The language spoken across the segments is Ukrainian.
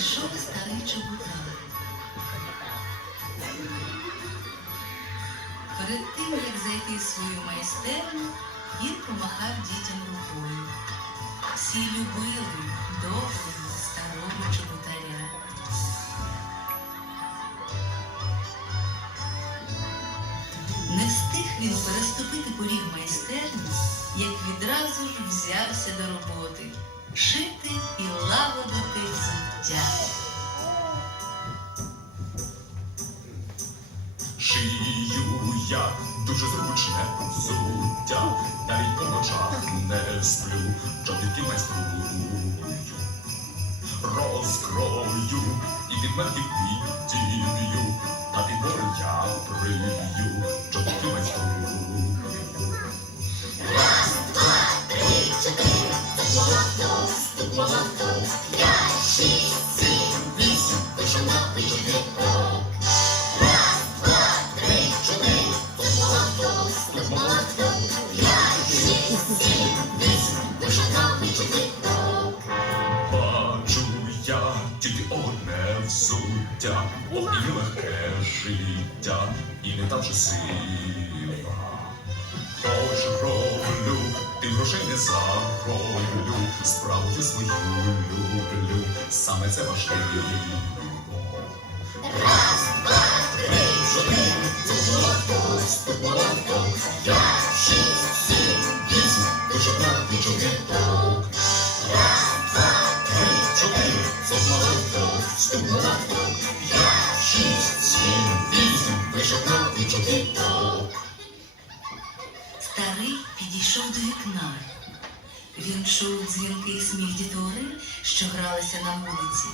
чоботар. Перед тим, як зайти в свою майстерню, він помахав дітям рукою. Всі любили доброго старого чоботаря. Старий підійшов до вікна. Він чув дзвінкий сміх дітвори, що гралися на вулиці,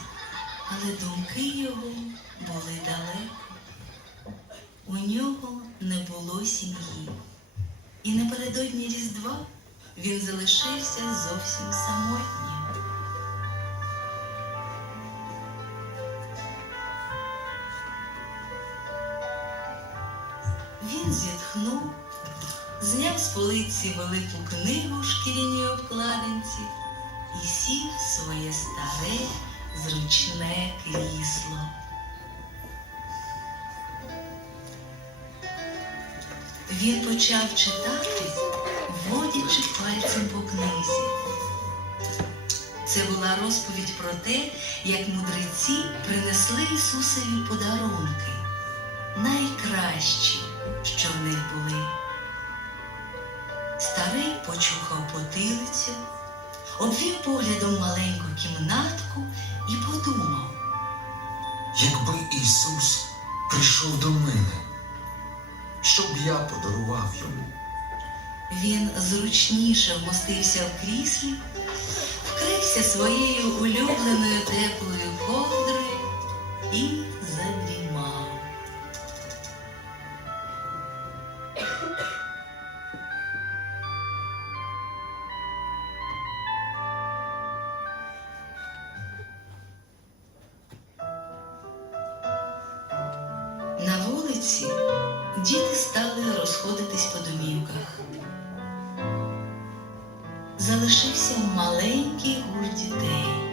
але думки його були далеко. У нього не було сім'ї. І напередодні Різдва він залишився зовсім самотнім. Зняв з полиці велику книгу в шкіряній обкладинці і сів в своє старе зручне крісло. Він почав читати, водячи пальцем по книзі. Це була розповідь про те, як мудреці принесли Ісусові подарунки, найкращі, почухав потилицю, обвів поглядом маленьку кімнатку і подумав. Якби Ісус прийшов до мене, що б я подарував йому? Він зручніше вмостився в кріслі, вкрився своєю улюбленою теплою ковдрою і вулиці діти стали розходитись по домівках. Залишився маленький гурт дітей.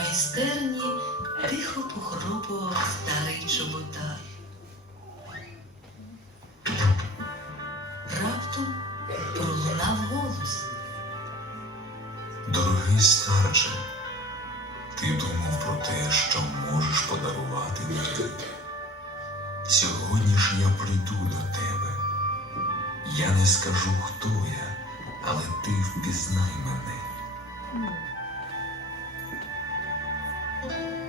Майстерні тихо похропував старий чоботар. Раптом пролунав голос. Дорогий старче, ти думав про те, що можеш подарувати мені. Сьогодні ж я прийду до тебе. Я не скажу, хто я, але ти впізнай мене. Ісус,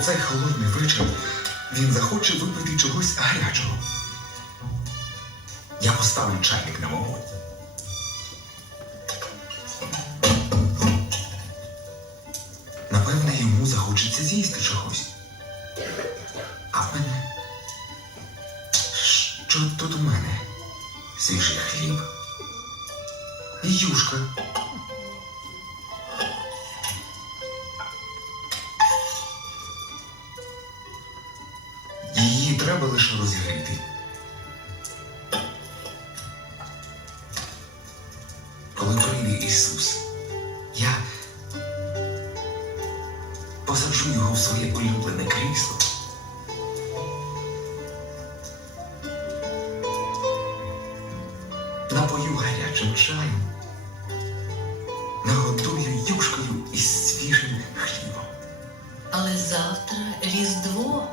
Оцей холодний вечір він захоче випити чогось гарячого. Я поставлю чайник на вогонь. Напевне, йому захочеться з'їсти чогось. Своє улюблене крісло. напою гарячим чаєм, нагодую юшкою із свіжим хлібом. Але завтра Різдво,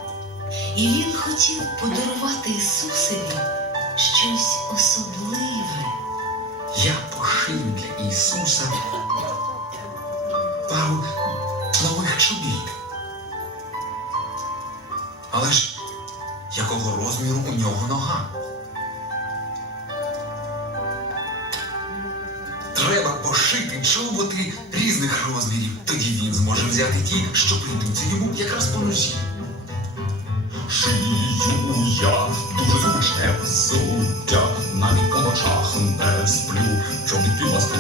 і він хотів подарувати Ісусеві щось особливе. Я пошию для Ісуса чоботи різних розмірів. Тоді він зможе взяти ті, що прийдуться йому якраз по ножі. Шию я дуже зручне взуття, навіть по ночах не сплю, чобіти маску.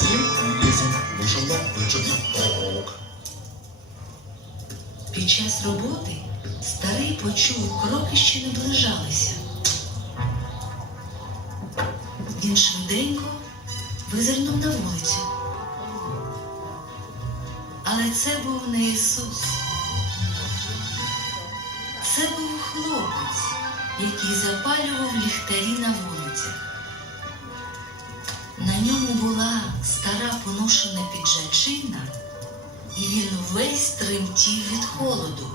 Шість, сім, вісім, вийшов новий чобіток. Під час роботи старий почув кроки, що наближалися. Він швиденько визирнув на вулицю. Але це був не Ісус. Це був хлопець, який запалював ліхтарі на вулицях. На ньому була стара поношена піджачина, і він весь тремтів від холоду.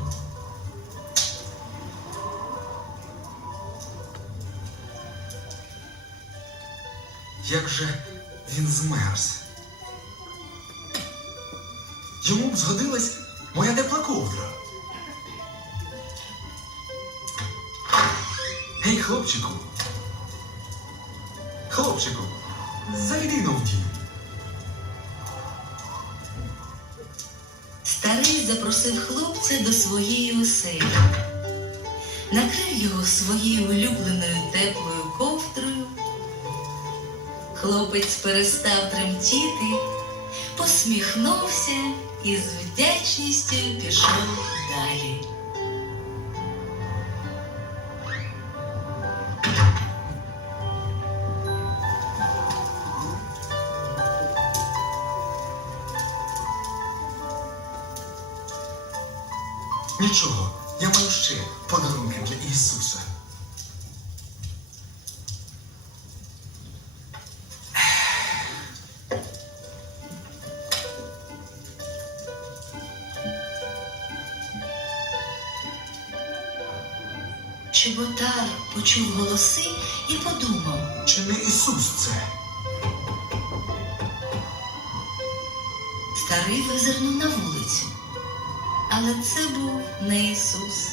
Як же він змерз? Йому б згодилась моя тепла ковдра. Гей, хлопчику. Хлопчику, зайди на в дім. Старий запросив хлопця до своєї оселі, накрив його своєю улюбленою теплою ковдрою. Хлопець перестав тремтіти, посміхнувся і з вдячністю пішов далі. Чеботар почув голоси і подумав, Чи не Ісус це? старий визирнув на вулицю. Але це був не Ісус.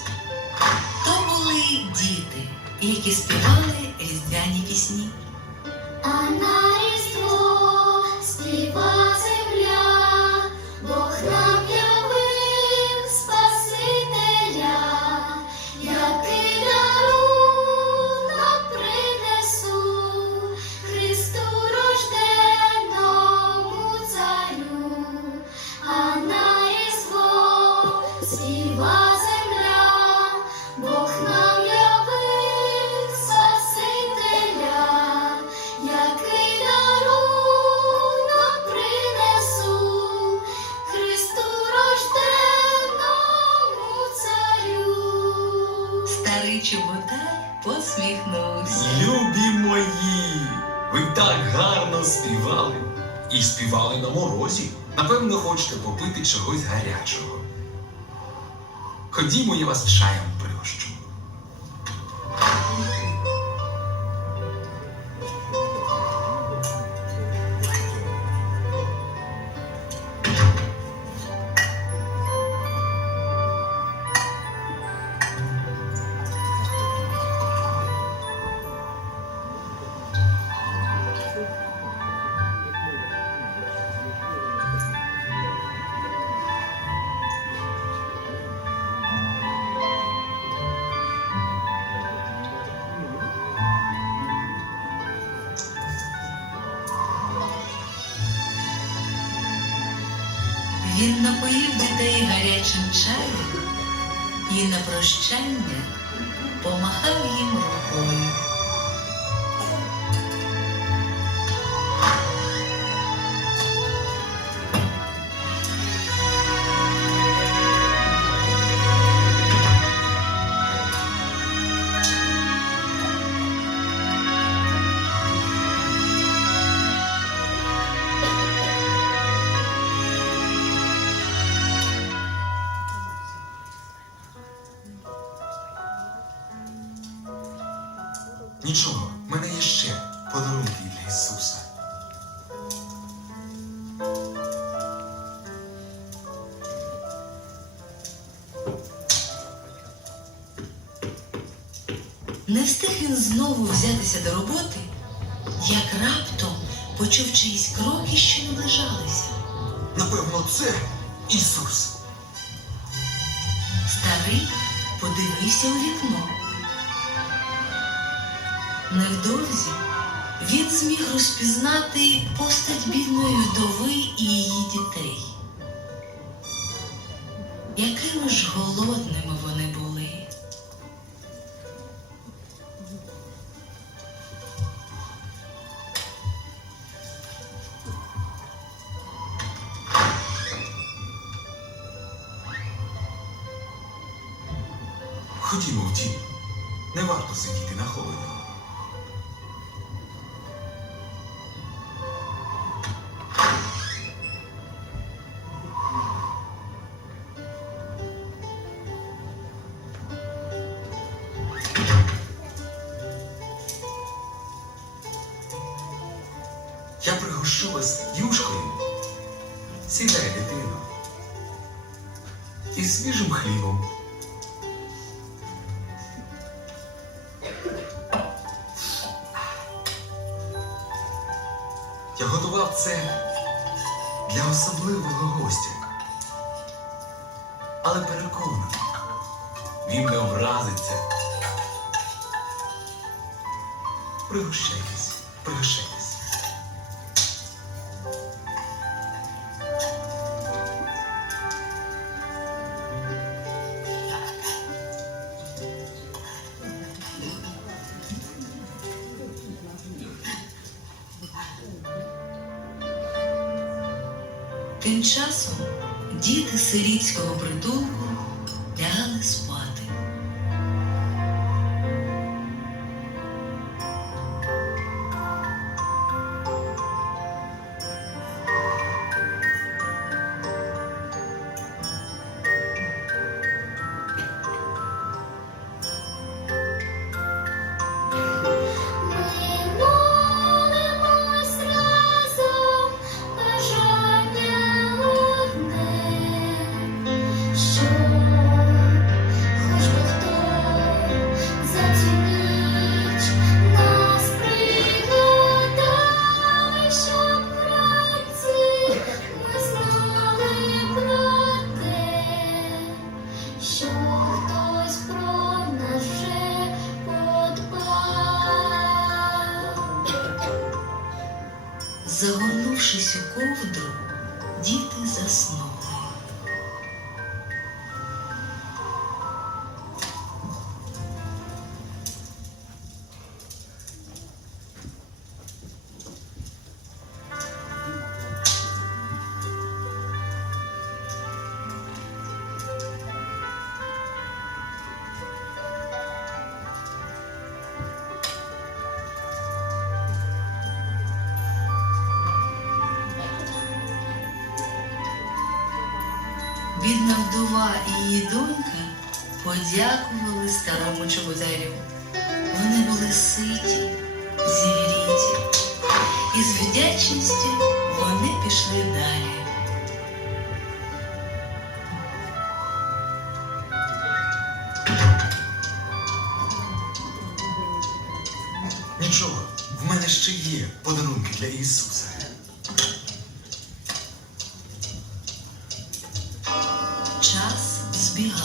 То були діти, які співали різдвяні пісні. Хочете попити чогось гарячого. Ходімо, я вас чаєм дітей і на прощання помахав їм рукою. Нічого, в мене є ще подарунки для Ісуса. Не встиг він знову взятися до роботи, як раптом почув чиїсь кроки, що наближалися. Напевно, це Ісус. Старий подивився у вікно. Невдовзі він зміг розпізнати постать бідної вдови і її дітей. Якими ж голодними вони були. Ходімо в дім. Не варто сидіти на холоді. Для особливого гостя. Але переконаний, він не образиться. Пригощайтесь, пригощайтесь. Вдова і її донька подякували старому чоботарю. Вони були ситі, зігріті, і з вдячністю вони пішли далі. Нічого, в мене ще є подарунки для Ісуса.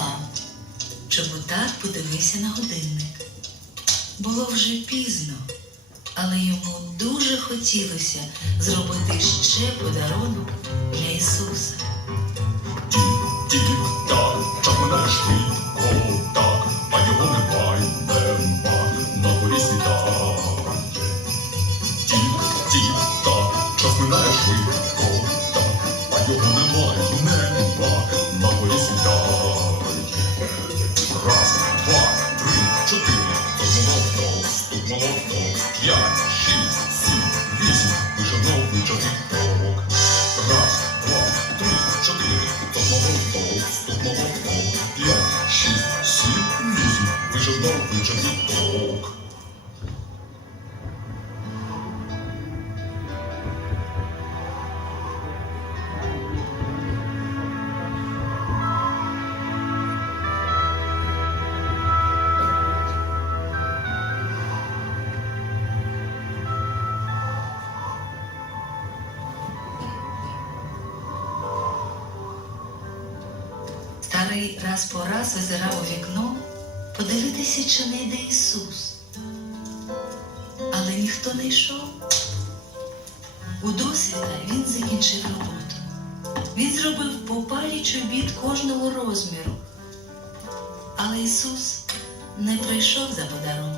Збігав. Чоботар подивився на годинник. Було вже пізно, але йому дуже хотілося зробити ще подарунок для Ісуса. Старий раз по раз визирав у вікно подивитися, чи не йде Ісус. Але ніхто не йшов. У досвіда він закінчив роботу. Він зробив по парі чобіт кожного розміру. Але Ісус не прийшов за подарунком.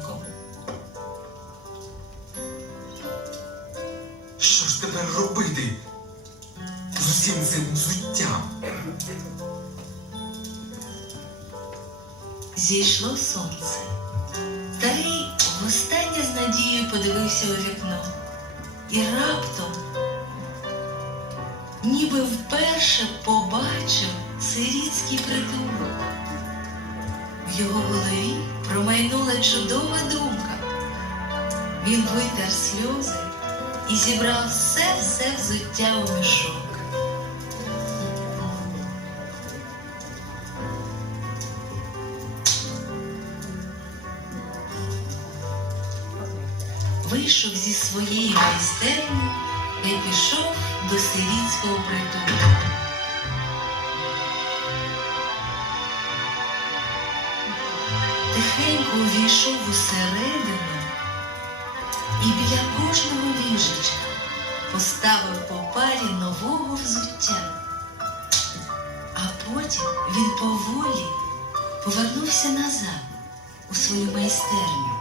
Зійшло сонце. Старий востаннє з надією подивився у вікно. І раптом, ніби вперше побачив сирітський притулок. В його голові промайнула чудова думка. Він витер сльози і зібрав все-все взуття у мішок. Майстерні і пішов до сирітського притулку. Тихенько увійшов усередину і біля кожного ліжечка поставив по парі нового взуття. А потім він поволі повернувся назад у свою майстерню.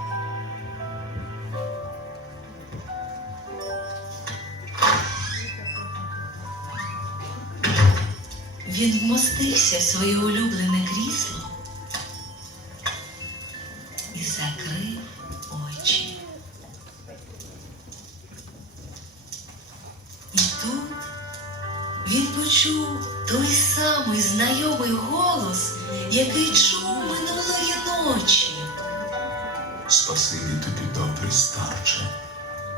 Він вмостився в своє улюблене крісло і закрив очі. І тут він почув той самий знайомий голос, який чув минулої ночі. Спасибі тобі добрий старче.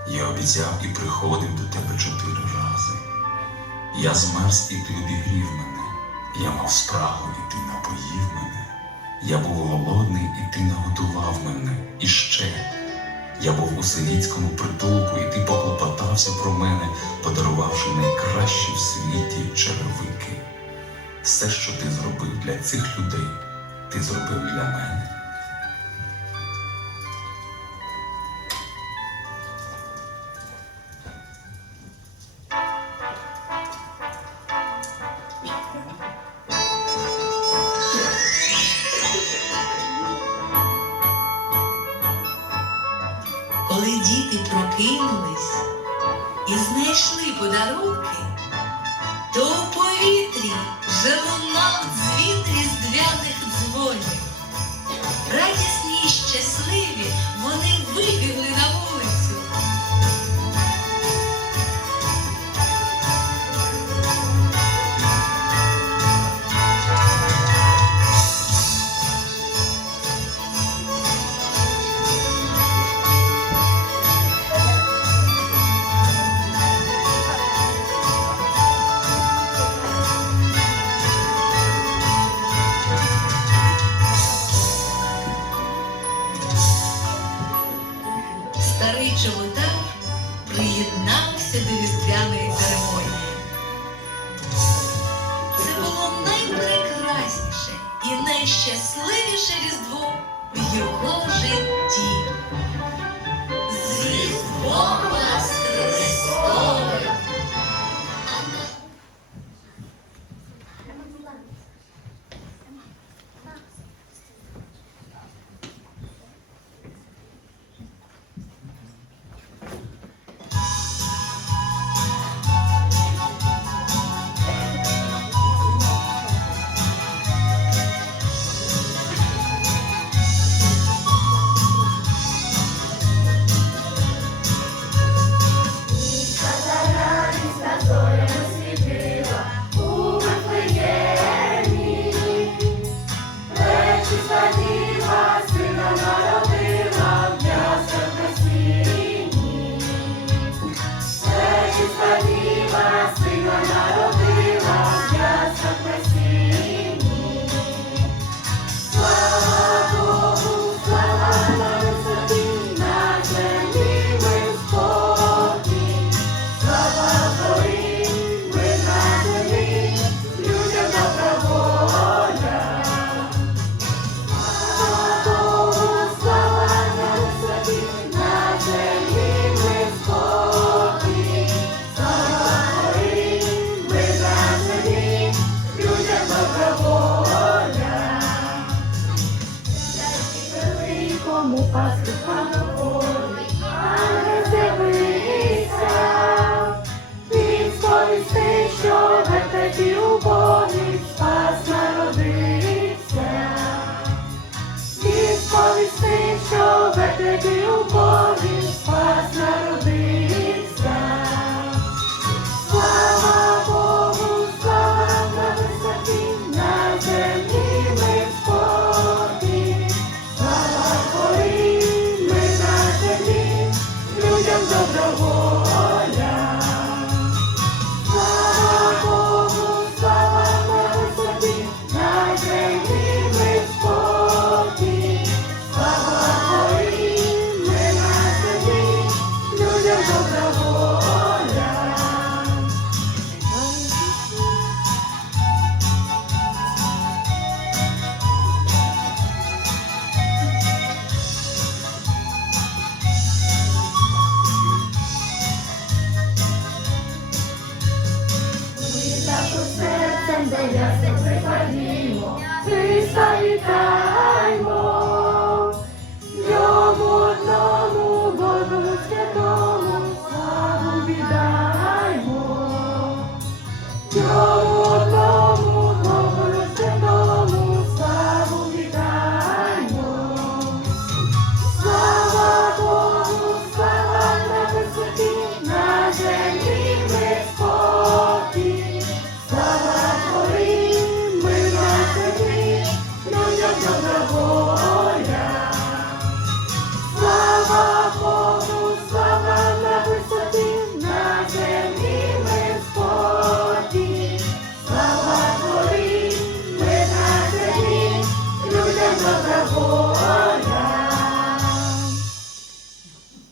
Я обіцяв і приходив до тебе чотири рази. Я змерз і ти обігрів мене. Я мав спрагу, і ти напоїв мене. Я був голодний, і ти нагодував мене. І ще я був у селіцькому притулку, і ти поклопотався про мене, подарувавши найкращі в світі черевики. Все, що ти зробив для цих людей, ти зробив для мене.